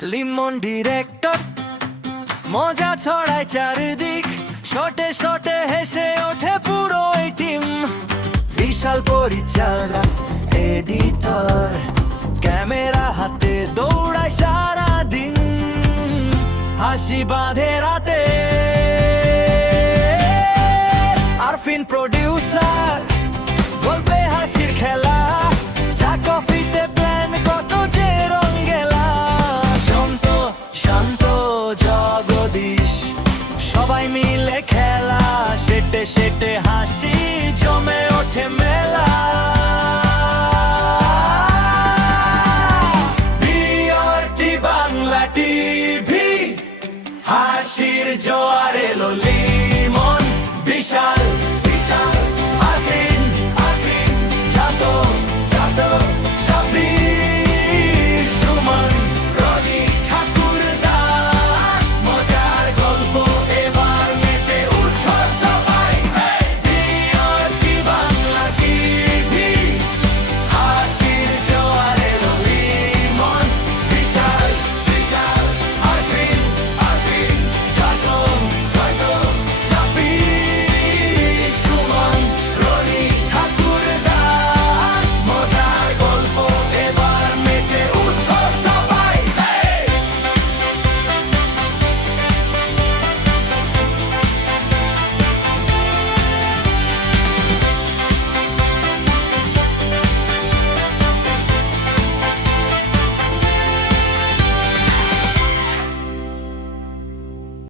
Limon director মজা ছড়ায় চারিদিক, শটে শটে হেসে ওঠে পুরো এই টিম। বিশাল পরিচালক এডিটর ক্যামেরা হাতে দৌড়ায় সারা দিন, হাসি বাঁধে রাতে। আরফিন প্রডিউসার, গল্পে হাসির খেলা, চা কফিতে প্ল্যান কত যে রঙ্গেলা। শান্ত শান্ত জগদীশ সবাই মিলে খেলা, সেটে সেটে হাসি জমে ওঠে মেলা। বিআরটি বাংলা টিভি, হাসির জোয়ার এলো।